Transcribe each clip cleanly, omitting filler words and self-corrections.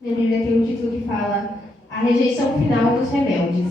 Na Bíblia tem um título que fala A Rejeição Final dos Rebeldes.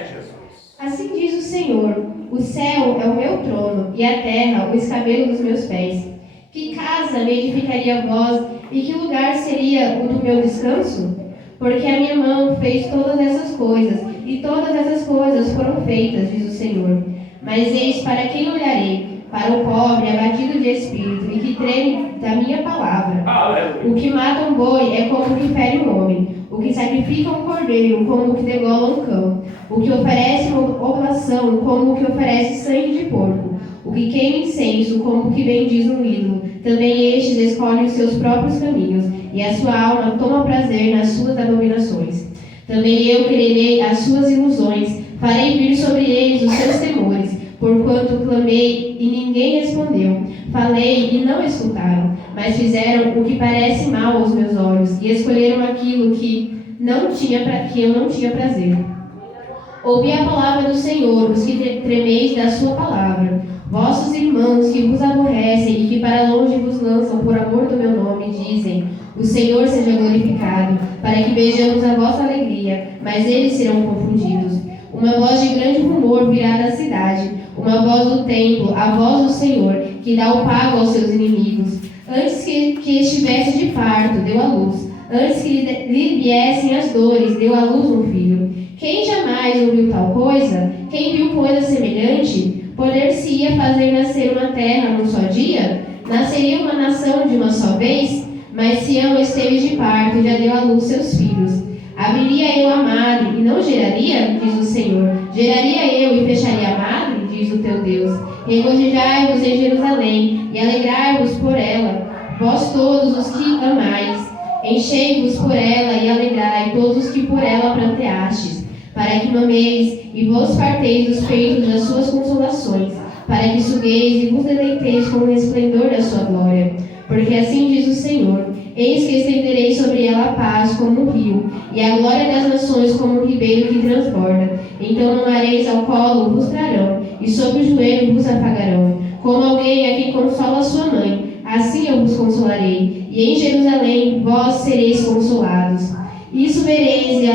Jesus. Assim diz o Senhor: o céu é o meu trono e a terra o escabelo dos meus pés. Que casa me edificaria vós e que lugar seria o do meu descanso? Porque a minha mão fez todas essas coisas e todas essas coisas foram feitas, diz o Senhor. Mas eis para quem olharei: para o pobre abatido de espírito e que treme da minha palavra. Aleluia. O que mata um boi é como o que fere um homem. O que sacrifica um cordeiro, como o que degola um cão. O que oferece oblação, como o que oferece sangue de porco. O que queima incenso, como o que bendiz um ídolo. Também estes escolhem os seus próprios caminhos, e a sua alma toma prazer nas suas abominações. Também eu quererei as suas ilusões, farei vir sobre eles os seus temores, porquanto clamei e ninguém respondeu, falei e não escutaram, mas fizeram o que parece mal aos meus olhos, e escolheram aquilo que eu não tinha prazer. Ouvi a palavra do Senhor, os que tremeis da sua palavra. Vossos irmãos que vos aborrecem e que para longe vos lançam por amor do meu nome, dizem: o Senhor seja glorificado, para que vejamos a vossa alegria, mas eles serão confundidos. Uma voz de grande rumor virá da cidade, uma voz do templo, a voz do Senhor, que dá o pago aos seus inimigos. Antes que estivesse de parto, deu à luz. Antes que lhe viessem as dores, deu à luz um filho. Quem jamais ouviu tal coisa? Quem viu coisa semelhante? Poder-se-ia fazer nascer uma terra num só dia? Nasceria uma nação de uma só vez? Mas Sião esteve de parto e já deu à luz seus filhos. Abriria eu a madre e não geraria? Diz o Senhor. Geraria eu e fecharia a madre? Diz o teu Deus. Regozijai-vos em Jerusalém e alegrai-vos por ela, vós todos os que amais. Enchei-vos por ela e alegrai todos os que por ela pranteastes, para que mameis e vos farteis dos peitos das suas consolações, para que sugueis e vos deleiteis com o resplendor da sua glória. Porque assim diz o Senhor: eis que estenderei sobre ela a paz como um rio, e a glória das nações como um ribeiro que transborda. Então não areis ao colo vos trarão, e sobre o joelho vos afagarão. Como alguém a quem consola sua mãe, assim eu vos consolarei, e em Jerusalém vós sereis consolados. Isso vereis e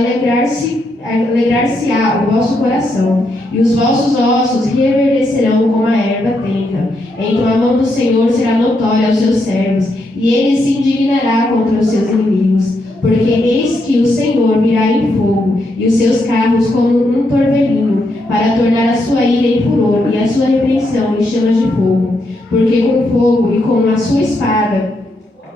alegrar-se-á o vosso coração, e os vossos ossos reverdecerão como a erva tenra. Então a mão do Senhor será notória aos seus servos, e ele se indignará contra os seus inimigos. Porque eis que o Senhor virá em fogo, e os seus carros como um torvelinho, para tornar a sua ira em furor, e a sua repreensão em chamas de fogo. Porque com fogo e com a sua espada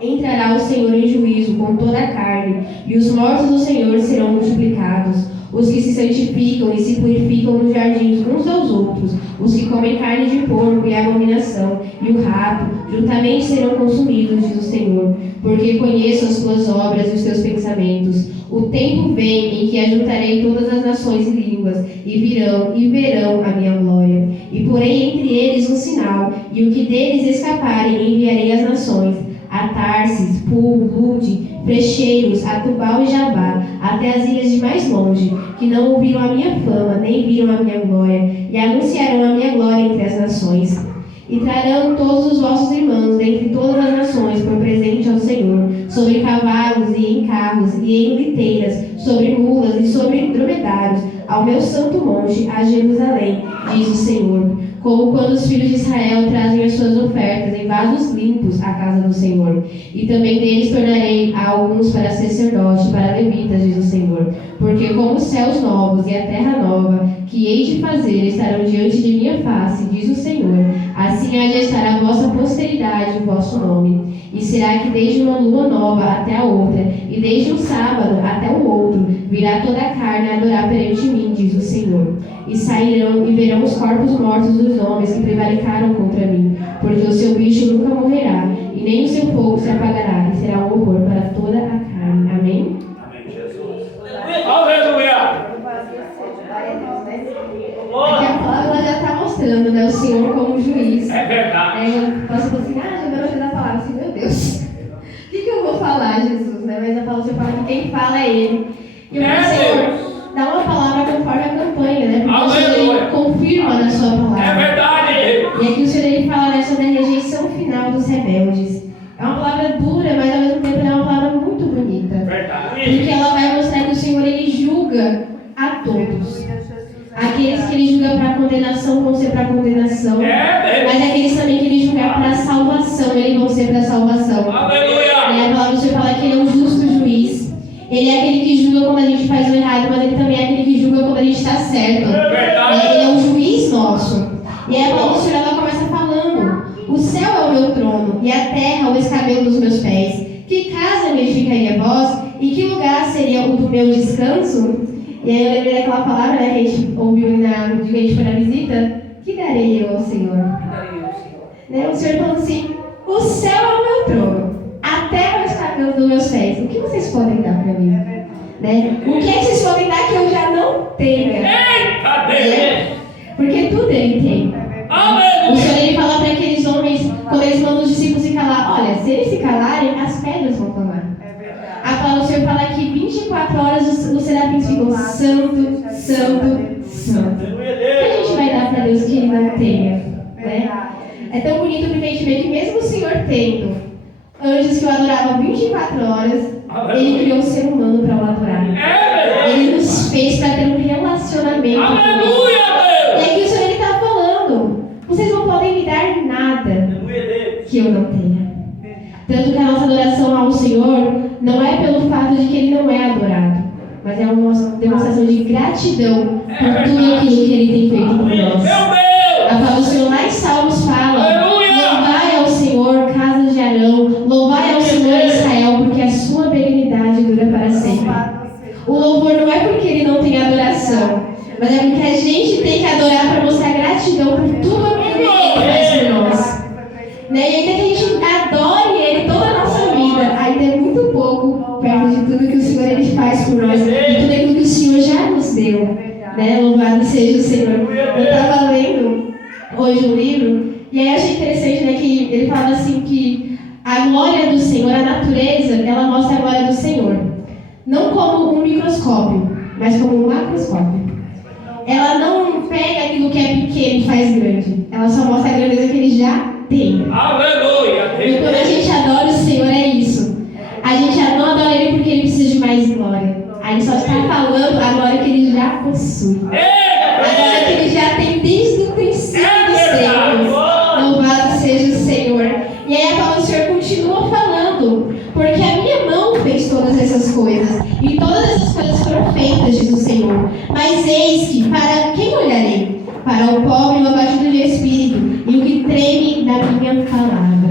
entrará o Senhor em juízo com toda a carne, e os mortos do Senhor serão multiplicados. Os que se santificam e se purificam nos jardins uns aos outros, os que comem carne de porco e abominação, e o rato, juntamente serão consumidos, diz o Senhor, porque conheço as tuas obras e os teus pensamentos. O tempo vem em que ajuntarei todas as nações e línguas, e verão a minha glória. E porei entre eles um sinal, e o que deles escaparem enviarei às nações, a Tarsis, Pul, Lud, Frecheiros, a Tubal e Jabá, até as ilhas de mais longe, que não ouviram a minha fama, nem viram a minha glória, e anunciarão a minha glória entre as nações. E trarão todos os vossos irmãos dentre todas as nações por presente ao Senhor, sobre cavalos e em carros e em liteiras, sobre mulas e sobre dromedários, ao meu santo monte, a Jerusalém, diz o Senhor. Como quando os filhos de Israel trazem as suas ofertas em vasos limpos à casa do Senhor. E também deles tornarei a alguns para sacerdote, para levitas, diz o Senhor. Porque como os céus novos e a terra nova, que hei de fazer, estarão diante de minha face, diz o Senhor, assim há de estar a vossa posteridade, o vosso nome. E será que desde uma lua nova até a outra, e desde um sábado até o outro, virá toda a carne a adorar perante mim, diz o Senhor. E sairão e verão os corpos mortos dos homens que prevaricaram contra mim, porque o seu bicho nunca morrerá, e nem o seu fogo se apagará, e será um horror para toda a carne. Amém? Amém, Jesus. Aleluia! Aqui a palavra já está mostrando, né, o Senhor como juiz. É verdade. Eu posso falar assim, já vai da palavra, assim, meu Deus, o que eu vou falar, Jesus? Né? Mas a palavra você fala que quem fala é Ele. E o Senhor dá uma palavra conforme a campanha, né? Porque o Senhor ele confirma na sua palavra. É verdade. E aqui o Senhor ele fala, né, sobre a rejeição final dos rebeldes. É uma palavra dura, mas ao mesmo tempo é uma palavra muito bonita. Verdade. Porque ela vai mostrar que o Senhor, Ele julga a todos. Aqueles que Ele julga para condenação vão ser para condenação. Mas aqueles também que Ele julgar para salvação, eles vão ser para salvação. Aleluia! A palavra do Senhor fala que Ele é um justo juiz. Ele é aquele que julga quando a gente faz o errado, mas Ele também é aquele que julga quando a gente está certo. Ele é um juiz nosso. E aí a palavra do Senhor, ela começa falando: o céu é o meu trono, e a terra o escabelo dos meus pés. Que casa me edificaria vós, e que lugar seria o do meu descanso? E aí eu lembrei daquela palavra, né, que a gente ouviu no dia que a gente foi na visita: que darei eu ao Senhor? Né, o Senhor falou assim: o céu é o meu trono, a terra é o escabelo dos meus pés. O que vocês podem dar para mim? Né? O que é que vocês podem dar que eu já não tenha? Porque tudo Ele tem. O Senhor, Ele fala para aqueles homens, quando eles mandam os discípulos se calar: olha, se eles se calarem, as pedras vão clamar. A palavra do Senhor fala que 24 horas os serafins ficam santo, santo, santo. O que a gente vai dar para Deus que Ele não tenha? Né? É tão bonito porque a gente vê que mesmo o Senhor tendo anjos que o adoravam 24 horas, Ele criou o ser humano para o adorar. Ele nos fez para ter um relacionamento com Ele. E aqui o Senhor, Ele está falando: vocês não podem me dar nada que eu não tenha. Tanto que a nossa adoração ao Senhor não é pelo fato de que Ele não é adorado, mas é uma demonstração de gratidão por tudo aquilo que Ele tem feito por nós. A palavra do Senhor lá em Salmos fala: louvai ao Senhor, casa de Arão, louvai ao Senhor, Israel, porque a sua benignidade dura para sempre. O louvor não é porque Ele não tem adoração, mas é porque a gente tem que adorar para mostrar gratidão por tudo aquilo que Ele faz por nós. Né? E ainda que a gente adore Ele toda a nossa vida, ainda é muito pouco perto de tudo que o Senhor, Ele faz por nós, de tudo aquilo que o Senhor já nos deu. Né? Louvado seja o Senhor. Eu estava lendo hoje um livro, e aí achei interessante, né, que ele fala assim que a glória do Senhor, a natureza, ela mostra a glória do Senhor. Não como um microscópio, mas como um macroscópio. Ela não pega aquilo que é pequeno e faz grande. Ela só mostra a grandeza que Ele já tem. Aleluia! E quando a gente adora o Senhor, é isso. A gente não adora Ele porque Ele precisa de mais glória. A gente só está falando a glória que Ele já possui. A glória que Ele já tem desde o princípio dos tempos. Louvado seja o Senhor. E aí a palavra do Senhor continua falando: porque a minha mão fez todas essas coisas, e todas essas coisas foram feitas, diz o Senhor. Mas eis que, para quem olharei? Para o pobre e o abatido de espírito, e o que treme da minha palavra.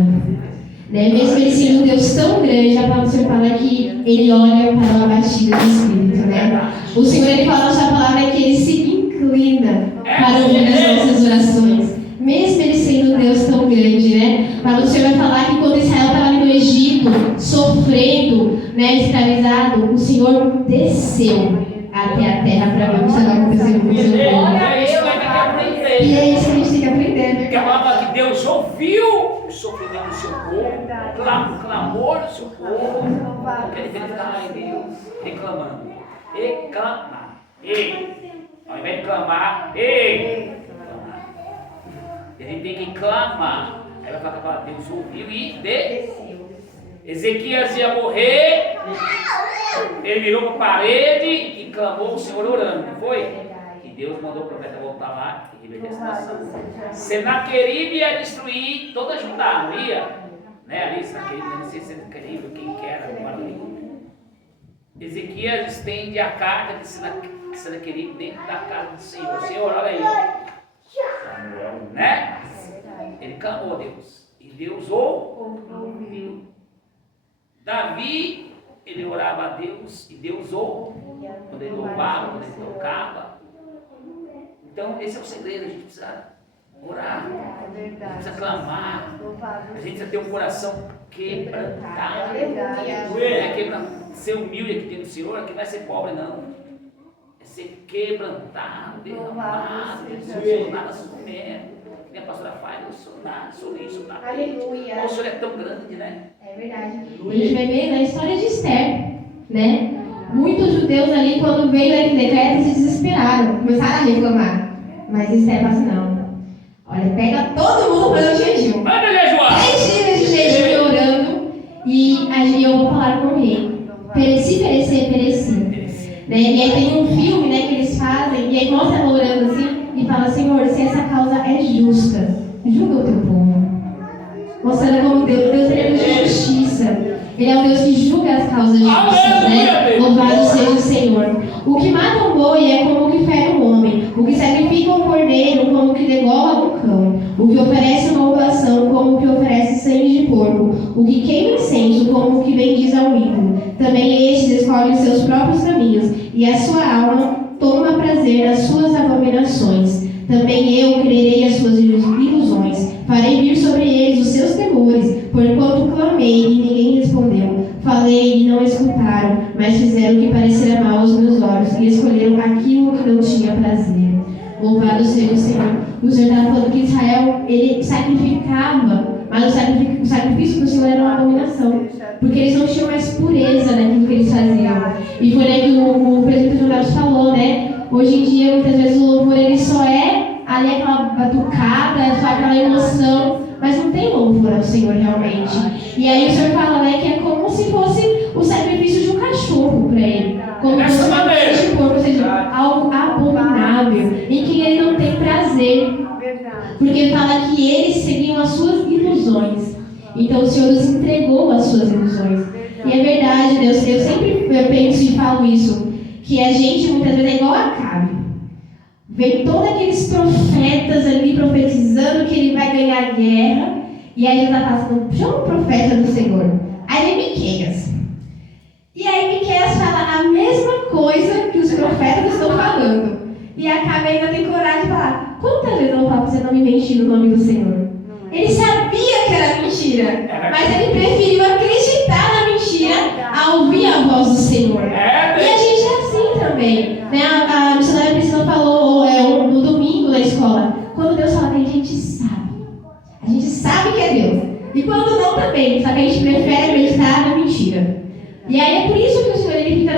Né? Mesmo Ele sendo um Deus tão grande, a palavra do Senhor fala que Ele olha para o abatido de espírito. Né? O Senhor, Ele fala na sua palavra que Ele se inclina para ouvir as nossas orações. Mesmo Ele sendo um Deus tão grande, né? Mas o Senhor vai falar que quando Israel estava ali no Egito, sofrendo, né, escravizado, o Senhor desceu até a terra para ver o que estava acontecendo com o seu povo. E é isso que a gente tem que aprender, né? Porque a palavra que Deus ouviu o sofrimento do seu povo, o clamor do seu povo, porque Ele está lá em Deus, reclamando. Reclamar. Ao invés de clamar, a gente tem que clamar. Aí vai falar que a palavra Deus ouviu e desceu. Ezequias ia morrer, ele virou para a parede e clamou o Senhor orando, não foi? E Deus mandou o profeta voltar lá e reverter a situação. Senaqueribe ia destruir toda Judá, não ia? Né? Ali, Senaqueribe, não sei se é Senaqueribe, quem que era agora ali. Ezequias estende a carta de Senaqueribe dentro da casa do Senhor. Senhor, olha aí. Né? Ele clamou a Deus. E Deus ouviu. Davi, ele orava a Deus e Deus ouviu. Quando ele louvava, quando ele tocava. Então, esse é o segredo. A gente precisa orar. A gente precisa clamar. A gente precisa ter um coração quebrantado. Ser humilde aqui dentro do Senhor, aqui não é ser pobre, não. É ser quebrantado, derramado. Eu sou nada, sou medo. A pastora faz, eu sou nada, sou isso, nada. Aleluia. O Senhor é tão grande, né? É verdade. A gente vai ver na história de Esther, né? Muitos judeus ali, quando veio aquele decreto, se desesperaram, começaram a reclamar. Mas Esther fala assim: não. Olha, pega todo mundo para o jejum. Manda jejuar! 3 dias de jejum e orando, e eu vou falar com o rei. Pereci, pereci. Né? E aí tem um filme, né, que eles fazem, e aí mostra ela orando assim, e fala: Senhor, se essa causa é justa, julga o teu povo. Mostrando como Deus ele é Deus de justiça. Ele é um Deus que julga as causas justas, né? Louvado seja o Senhor. O que mata um boi é como o que fere um homem. O que sacrifica um cordeiro, como o que degola um cão. O que oferece uma oblação, como o que oferece sangue de porco. O que queima incenso, como o que bendiz ao ídolo. Também estes escolhem os seus próprios caminhos, e a sua alma toma prazer nas suas abominações. Também eu crerei as suas ilusões. Farei vir sobre eles os seus temores, porquanto clamei e ninguém respondeu. Falei e não escutaram, mas fizeram o que parecera mal aos meus olhos e escolheram aquilo que não tinha prazer. Louvado seja o Senhor. O Senhor estava falando que Israel, ele sacrificava, mas o sacrifício do Senhor era uma abominação, porque eles não tinham mais pureza naquilo que eles faziam. E foi né, que o presidente Jonas falou, né? Hoje em dia, muitas vezes o louvor ele só é ali aquela batucada, só aquela emoção, mas não tem louvor ao Senhor realmente. E aí o Senhor fala, né, que é como se fosse o sacrifício de um cachorro para ele. Como se fosse um sacrifício de porco, ou seja, algo abominável, em que ele não tem prazer. Porque fala que eles seguiam as suas ilusões. Então o Senhor os entregou às suas ilusões. E é verdade, Deus, eu sempre penso e falo isso, que a gente muitas vezes é igual a Acabe. Vem todos aqueles profetas ali profetizando que ele vai ganhar a guerra. E aí já está passando, chama o profeta do Senhor. Aí vem Miqueias. E aí Miqueias fala a mesma coisa que os profetas estão falando. E Acabe ainda tem coragem de falar: quantas vezes eu vou falar para você não me mentir no nome do Senhor? Ele sabia que era mentira, mas ele preferiu acreditar na mentira a ouvir a voz do Senhor. E a gente é assim também. Né? A missionária Priscila falou no domingo na escola, quando Deus fala, a gente sabe. A gente sabe que é Deus. E quando não também, só que a gente prefere acreditar na mentira. E aí é por isso que o Senhor ele fica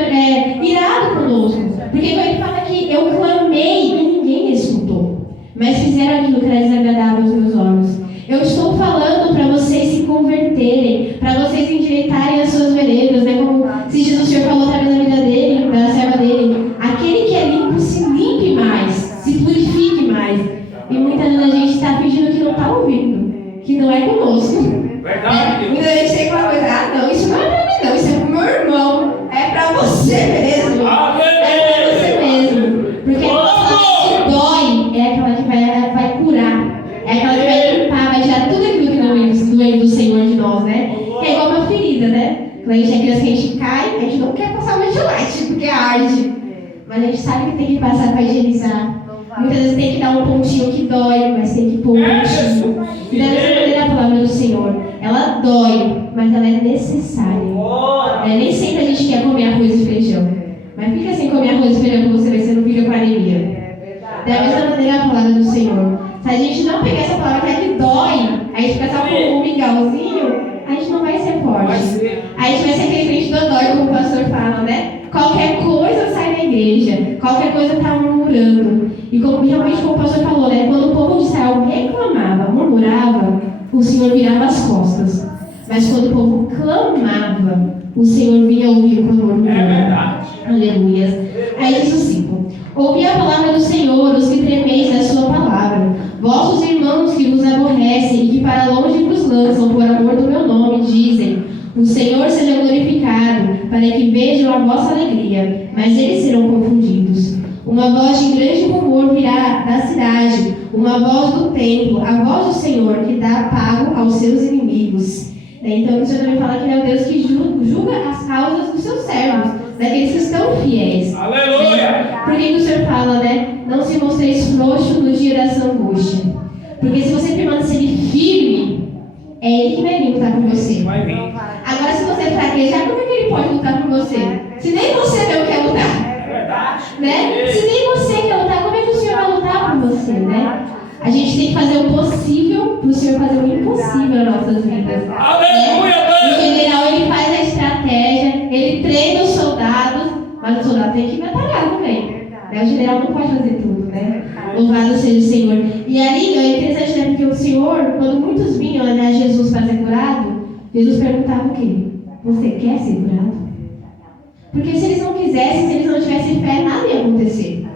irado conosco. Porque quando ele fala que eu clamei e ninguém me escutou, mas fizeram aquilo que era desagradável aos meus olhos. Eu estou falando para vocês se converterem, para vocês endireitarem as suas veredas, né? Como se Jesus, o Senhor falou através da vida dele, da serva dele. Aquele que é limpo se limpe mais, se purifique mais. E muitas vezes a gente está fingindo que não está ouvindo, que não é conosco. Verdade. Muitas vezes tem uma coisa, não, isso não é para mim não, isso é para o meu irmão, é para você mesmo. É para você mesmo. Porque a que dói é aquela que vai curar, é aquela que vai limpar, vai tirar tudo aquilo que não vem do Senhor de nós, né? É igual uma ferida, né? Quando a gente é criança, que a gente cai, a gente não quer passar o metiolate, porque arde. Mas a gente sabe que tem que passar para higienizar. Muitas vezes tem que dar um pontinho que dói, mas tem que pôr um pontinho. E da mesma maneira a palavra do Senhor, ela dói, mas ela é necessária. Nem sempre a gente quer comer arroz e feijão. Mas fica sem comer arroz e feijão que você vai ser no vídeo com anemia. Da mesma maneira a palavra do Senhor. Se a gente não pegar essa palavra que é que dói, a gente fica só com um mingauzinho, a gente não vai ser forte. A gente vai ser aquele crente dodói, como o pastor fala, né? Qualquer coisa sai da igreja, qualquer coisa está murmurando. E como realmente como o pastor falou, né? Quando o povo de Israel reclamava, murmurava, o Senhor virava as costas. Mas quando o povo clamava, o Senhor vinha ouvir o clamor. É verdade. Aleluia. Aí diz o 5: ouvi a palavra do Senhor, os que tremeis a sua palavra, vossos irmãos que vos aborrecem e que para longe vos lançam por amor do meu nome, dizem: o Senhor seja glorificado, para que vejam a vossa alegria, mas eles serão confundidos. Uma voz de grande rumor virá da cidade, uma voz do templo, a voz do Senhor que dá pago aos seus inimigos. Então o Senhor também fala que ele é o Deus que julga as causas dos seus servos, daqueles que estão fiéis. Aleluia! Por que o Senhor fala, né? Não se mostreis frouxos no dia da sua angústia. Porque se você permanecer firme, é Ele que vai vir lutar por você. Vai vir. Agora, se você fraquejar, como é que Ele pode lutar por você? Se nem você mesmo quer lutar. É verdade. Né? Se nem você quer lutar, como é que o Senhor vai lutar por você, né? A gente tem que fazer o possível para o Senhor fazer o impossível nas nossas vidas. Aleluia! Né? Em geral, Ele faz a estratégia, Ele treina os soldados, mas o soldado tem que batalhar também. Né? O general não pode fazer tudo, né? Louvado seja o Senhor. E ali é interessante, né? Porque o Senhor, quando muitos vinham a Jesus para ser curado, Jesus perguntava o quê? Você quer ser curado? Porque se eles não quisessem, se eles não tivessem fé, nada ia acontecer.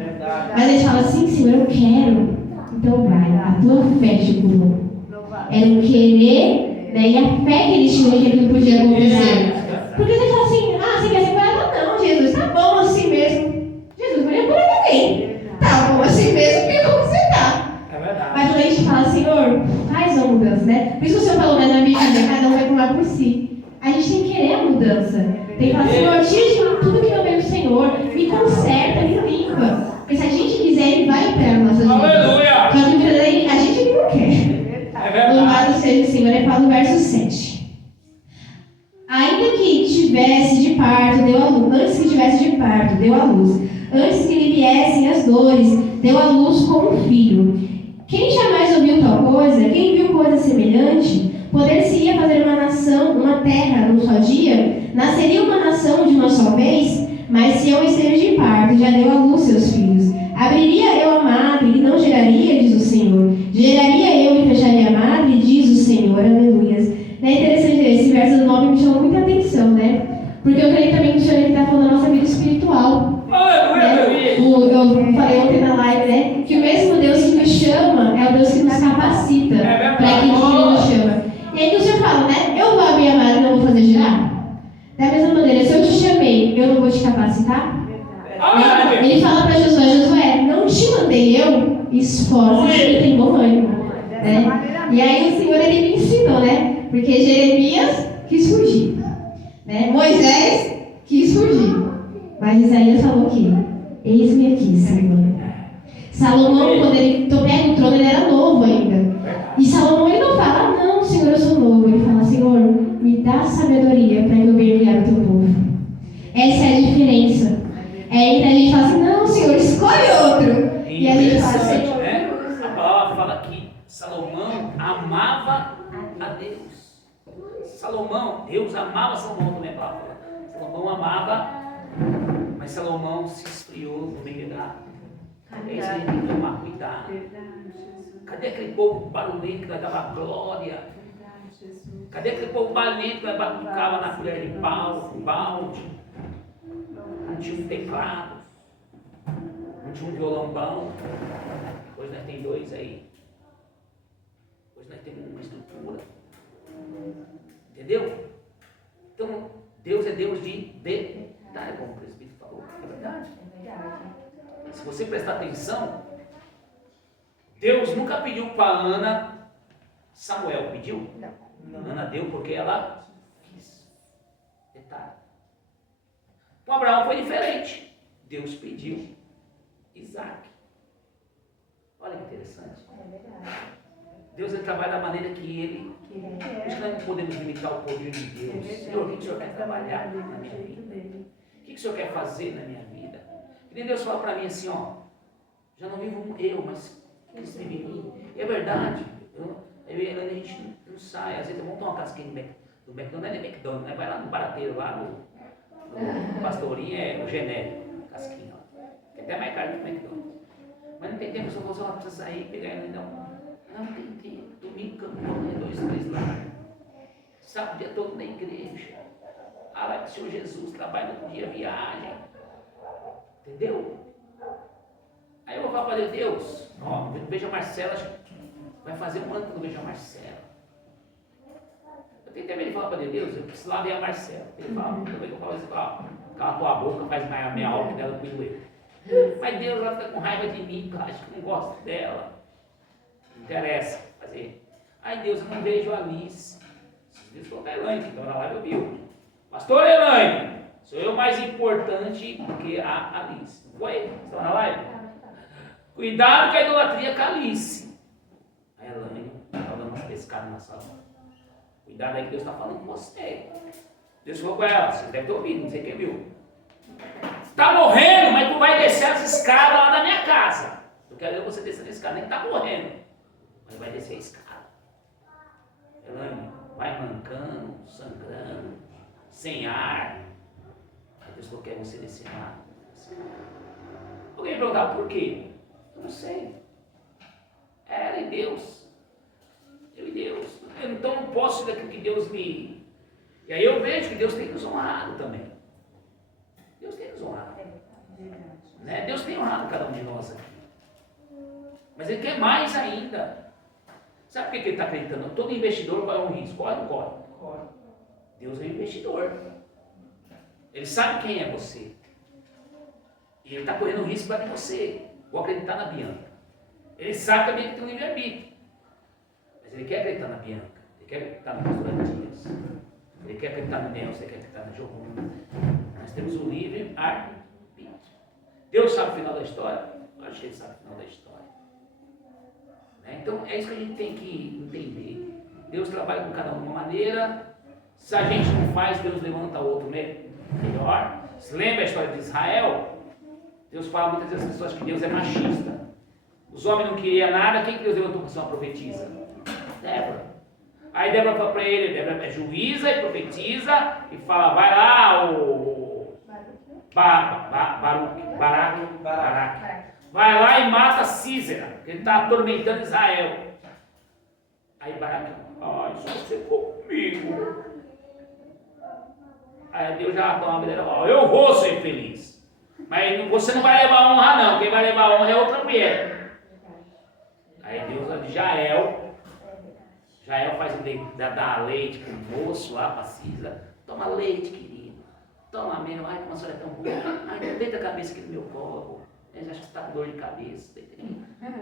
Mas eles falam assim, Senhor, eu quero. Então vai, a tua fé te curou. Era um querer, né, e a fé que eles tinham que aquilo podia acontecer. Porque você fala assim, você quer ser curado? Não, Jesus, tá bom assim mesmo. Jesus, não ia curar ninguém. Tá bom assim mesmo, fica como você tá. Mas quando a gente fala, Senhor, faz uma mudança, né? Por isso que o Senhor falou, né, na minha vida, cada um vai tomar por si. A gente tem que querer a mudança. Tem que falar, Senhor, tira de mim tudo que não vem do Senhor. Me conserta, me limpa. Porque se a gente quiser, Ele vai operar nas nossas vidas. Só que a gente que não quer. Louvado seja o Senhor. Ele fala no verso 7. Ainda que tivesse de parto, deu à luz. Antes que tivesse de parto, deu à luz. Antes que lhe viessem as dores, deu à luz como um filho. Quem jamais ouviu tal coisa? Quem viu coisa semelhante? Poder-se-ia fazer uma nação, uma terra num só dia? Nasceria uma nação de uma só vez? Mas se eu esteja de parto, já deu à luz seus filhos. Abriria eu a madre e não geraria, diz o Senhor. Geraria eu e fecharia a madre, diz o Senhor. Aleluias. É interessante, esse verso 9 me chamou muita atenção, né? Porque eu creio também que o Senhor está falando da nossa vida espiritual. Né? Eu falei ontem na live, né? Que o mesmo Deus que nos chama é o Deus que nos capacita para aquilo que Ele nos chama. E aí que o Senhor fala, né? Eu vou abrir a madre e não vou fazer girar? Da mesma maneira, se eu te chamei, eu não vou te capacitar? Ele fala para Josué, não te mandei eu, esforça-te e tem bom ânimo. Né? E aí o Senhor, Ele me ensinou, né? Porque Jeremias quis fugir. Né? Moisés quis fugir. Mas Isaías falou que eis-me aqui, Senhor. Salomão, quando ele pega o trono, ele era novo ainda. E Salomão, ele não fala, não, Senhor, eu sou novo. Ele fala, Senhor, me dá sabedoria para que eu venha guiar o teu povo. Essa é a diferença. Entre a gente fala assim, não, Senhor, escolhe outro. E a gente fala assim, né? A palavra fala que Salomão amava a Deus. Deus amava Salomão também, a palavra. Salomão amava, mas Salomão se esfriou no meio da. É isso que a gente tem que tomar cuidado. Cadê aquele povo barulhento que vai dar glória? Cadê aquele povo barulhento que vai batucava na colher de pau, balde? Não tinha um teclado, não tinha um violão bom. Hoje nós temos dois aí. Hoje nós temos uma estrutura. Entendeu? Então, Deus é Deus de detalhe, como o presbítero falou. É verdade. Se você prestar atenção, Deus nunca pediu para Ana Samuel. Pediu? Não. Ana deu porque ela quis. Detalhe. Com Abraão foi diferente. Deus pediu Isaac. Olha que interessante. É verdade. Deus ele trabalha da maneira que Ele. Por isso nós não podemos limitar o poder de Deus. Senhor, o que o Senhor quer trabalhar na minha vida? O que o Senhor quer fazer na minha vida? E Deus fala para mim assim, ó. Já não vivo eu, mas Cristo vive em mim. E é verdade. A gente não sai. Às vezes vamos tomar uma casquinha do McDonald's, não é nem McDonald's, né? Vai lá no barateiro, lá no Pastorinho, é o genérico, casquinha. Que até mais caro que o McDonald's. Mas não tem tempo, se eu vou só precisa sair, pegar ela, não tem tempo. Domingo, campanha, 2, 3 lá. Sábado o dia todo na igreja. Lá que o Senhor Jesus trabalha no dia, viaja. Entendeu? Aí eu vou falar para Deus, ó, no Beija Marcela, vai fazer um ano que eu não vejo a Marcela. Eu tenho também de falar para Deus, eu preciso lá ver a Marcela. Ele fala, também que eu falo assim, ó, cala tua boca, faz meia hora que dela cuido eu. Mas Deus vai ficar com raiva de mim, porque eu acho que não gosto dela. Não interessa fazer. Aí Deus, eu não vejo a Alice. Deus falou para a Elaine, então na live eu vi. Pastor Elaine, sou eu mais importante do que a Alice. Não foi? Estava na live? Cuidado com a idolatria com a Alice. A Elaine estava dando umas pescadas na sala. Cuidado aí que Deus está falando com você. Deus falou com ela, você deve ter ouvido, não sei quem viu. Está morrendo, mas tu vai descer as escadas lá da minha casa. Eu quero ver você descer a escada, nem está morrendo. Mas vai descer a escada. Elaine, vai mancando, sangrando, sem ar. Aí Deus falou que você descer lá. Alguém perguntar por quê? Eu não sei. Era em Deus. Eu e Deus. Então não posso ir daquilo que Deus me. E aí eu vejo que Deus tem nos honrado também. honrar. Né? Deus tem honrado cada um de nós aqui. Mas Ele quer mais ainda. Sabe por que Ele está acreditando? Todo investidor corre um risco. Corre ou não corre? Deus é um investidor. Ele sabe quem é você. E Ele está correndo risco para você. Vou acreditar na Bianca. Ele sabe também que tem um livre-arbítrio. Mas Ele quer acreditar na Bianca. Ele quer acreditar no pastor Dias. Ele quer acreditar no Nelson. Ele quer acreditar na Giovana. Nós temos o livre-arbítrio. Deus sabe o final da história? Eu acho que Ele sabe o final da história. Né? Então é isso que a gente tem que entender. Deus trabalha com cada um de uma maneira. Se a gente não faz, Deus levanta outro melhor. Você lembra a história de Israel? Deus fala muitas vezes às pessoas que Deus é machista. Os homens não queriam nada. Quem que Deus levantou para ser uma profetisa? Débora. Aí Débora fala para ele, Débora é juíza e profetiza e fala, vai lá, o Baraque. Vai lá e mata Císera, que ele está atormentando Israel. Aí Baraque, só você ficou comigo. Aí Deus já toma a bandeira e fala, eu vou ser feliz. Mas você não vai levar honra não, quem vai levar honra é outra mulher. Aí Deus de Jael faz dar leite para o moço lá, para Císera. Toma leite, querido. Toma mesmo. Ai, como a senhora é tão boa. Ai, deita a cabeça aqui no meu colo. Ele acha que você está com dor de cabeça.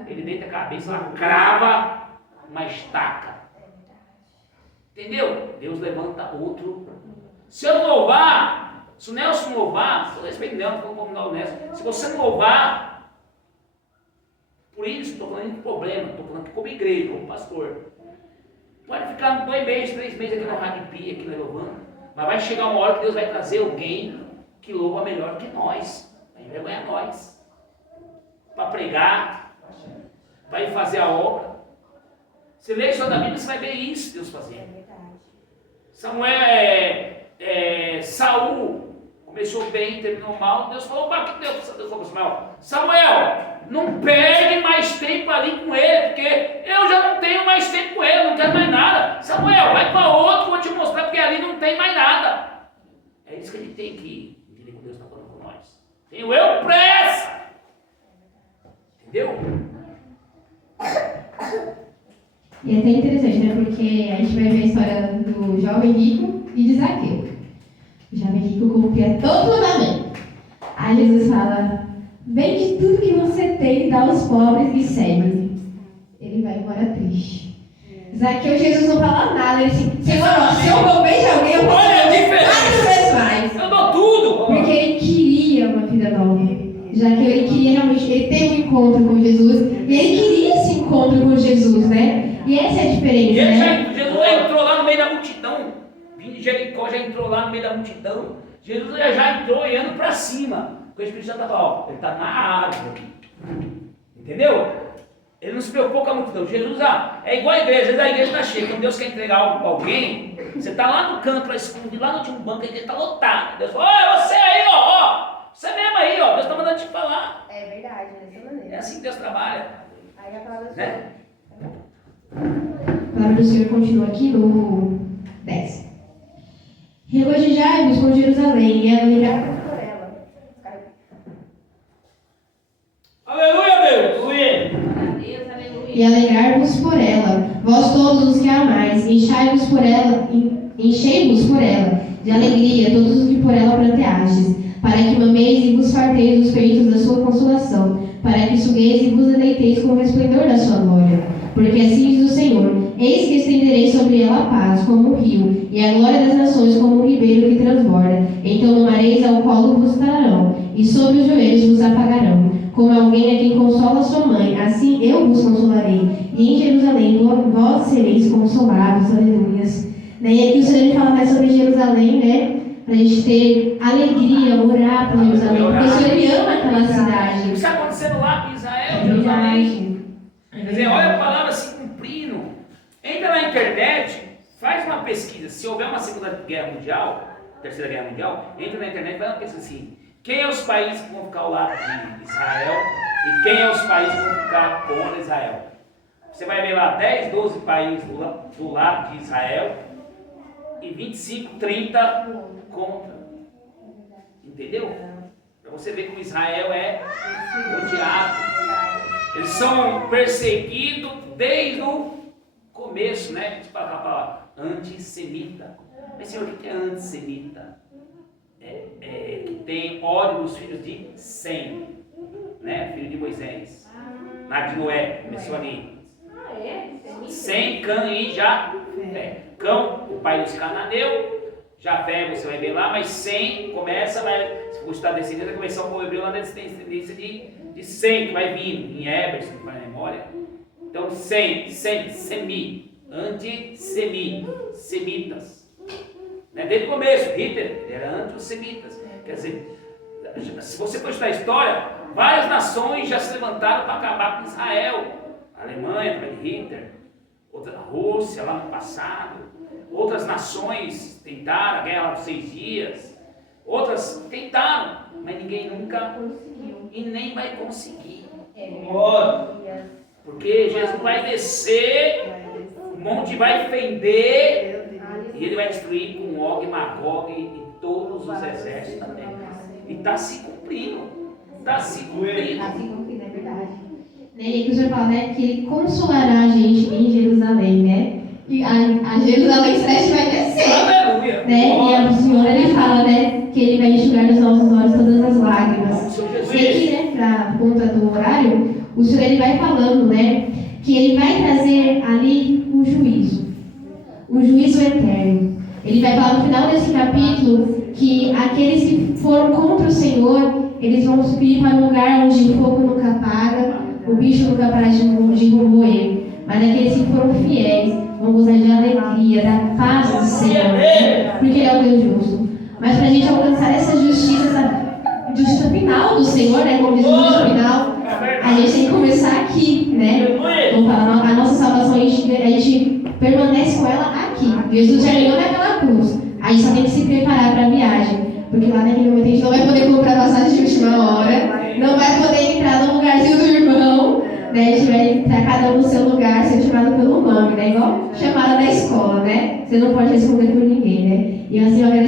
Ele deita a cabeça, ela crava uma estaca. Entendeu? Deus levanta outro. Se eu não louvar, se o Nelson louvar, eu respeito o Nelson, não vou combinar o Nelson. Se você não louvar, por isso, estou falando de problema, estou falando que como igreja, como pastor. Pode ficar 2 meses, 3 meses aqui na Rádio Pia, aqui na louvando, mas vai chegar uma hora que Deus vai trazer alguém que louva melhor que nós. Vai envergonhar nós. Para pregar, para ir fazer a obra. Você lê a história da Bíblia, você vai ver isso Deus fazendo. Saul começou bem, terminou mal. Deus falou, o que Deus falou para Samuel? Samuel, não perde mais tempo ali com ele, porque eu já não tenho mais tempo com ele, não quero mais nada. Samuel, vai para outro, vou te mostrar, porque ali não tem mais nada. É isso que a gente tem que entender que Deus está falando com nós. Tenho eu pressa. Entendeu? E é até interessante, né? Porque a gente vai ver a história do jovem rico e de Zaqueu. O jovem rico cumpria todo o mandamento. Aí Jesus fala, vende tudo que você tem e dá aos pobres e segue-me. Ele vai embora triste. Zaqueu, Jesus não fala nada. Ele disse, Senhor, se eu roubei de alguém, eu vou ter 4 vezes mais. Eu dou tudo. Porque ele queria uma vida nova. Já que ele queria realmente, ele teve um encontro com Jesus, e ele queria esse encontro com Jesus, né? E essa é a diferença, né? Jesus já entrou lá no meio da multidão, vindo de Jericó, já entrou lá no meio da multidão, Jesus já entrou olhando para cima, porque o Espírito Santo estava, ele está na árvore, entendeu? Ele não se preocupou com a multidão. Jesus, é igual a igreja, a igreja está cheia, quando Deus quer entregar algo para alguém, você está lá no canto, lá escondido, lá no último banco, a igreja está lotada, Deus fala, você aí, você mesmo aí, Deus está mandando te falar. É verdade, dessa maneira. É assim que Deus trabalha. Aí a palavra do Né? A palavra do Senhor continua aqui no 10. Regozijai-vos com Jerusalém e alegrai-vos por ela. Aleluia, Deus! e alegrai-vos por ela, vós todos os que a amais, enchei-vos por ela de alegria, todos os que por ela pranteastes, para que mameis e vos farteis os feitos da sua consolação, para que sugueis e vos deleiteis com o resplendor da sua glória. Porque assim diz o Senhor, eis que estenderei sobre ela a paz como um rio, e a glória das nações como um ribeiro que transborda. Então tomareis ao colo vos trarão, e sobre os joelhos vos apagarão. Como alguém a quem consola sua mãe, assim eu vos consolarei. E em Jerusalém vós sereis consolados. Aleluias. Daí aqui o Senhor fala mais sobre Jerusalém, né? Para a gente ter alegria, orar por Jerusalém. Porque o Senhor ama aquela cidade. O que está acontecendo lá em Israel, Jerusalém? Quer dizer, olha a palavra se cumprindo. Entra na internet, faz uma pesquisa. Se houver uma Segunda Guerra Mundial, Terceira Guerra Mundial, entra na internet e faz uma pesquisa assim. Quem é os países que vão ficar ao lado de Israel e quem é os países que vão ficar contra Israel? Você vai ver lá 10, 12 países do lado de Israel e 25, 30 contra. Entendeu? Para Para você ver como Israel é odiado. Eles são perseguidos desde o começo, né? A gente fala a palavra antissemita. Mas, Senhor, o que é antissemita? É que tem ódio dos filhos de Sem, né? Filho de Moisés. Na de Noé, começou ali. Sem, Cã e Jafé. Cão, o pai dos cananeus. Jafé, você vai ver lá, mas Sem começa, se você está descendendo, vai começar o povo hebreu lá da descendência de Sem, que vai vindo, em Heber, se não me memória. Então, Semi, antissemitas. Né? Desde o começo, Hitler era antissemitas. Quer dizer, se você for estudar a história, várias nações já se levantaram para acabar com Israel. A Alemanha, através de Hitler, a Rússia lá no passado, outras nações tentaram, a guerra dos 6 dias, outras tentaram, mas ninguém nunca conseguiu e nem vai conseguir. Porque Jesus vai descer, o monte vai fender e ele vai destruir com Og e Magog e todos os exércitos da terra. E está se cumprindo. Está se cumprindo. É verdade. E que o Senhor fala, né, que ele consolará a gente em Jerusalém, né? E a Jerusalém Celeste vai descer. Aleluia. Né? E o Senhor, ele fala, né, que ele vai enxugar dos nossos olhos todas as lágrimas. E aqui, né, para conta do horário, o Senhor, ele vai falando, né, que ele vai trazer ali um juízo eterno. Ele vai falar no final desse capítulo que aqueles que foram contra o Senhor, eles vão subir para um lugar onde o fogo nunca apaga, o bicho nunca para de roer. Mas aqueles que foram fiéis vão gozar de alegria, da paz do Senhor, né? Porque Ele é o Deus justo. Mas para a gente alcançar essa justiça final do Senhor, né? Como diz o juízo final, a gente tem que começar aqui, né? Vamos falar, a nossa salvação, a gente permanece com ela aqui. Jesus já ganhou naquela cruz. A gente só tem que se preparar para a viagem. Porque lá naquele momento a gente não vai poder comprar passagem de última hora, não vai poder entrar no lugarzinho do irmão, né? A gente vai entrar cada um no seu lugar, sendo chamado pelo nome, né? Igual chamada da escola, né? Você não pode responder por ninguém, né? E assim vai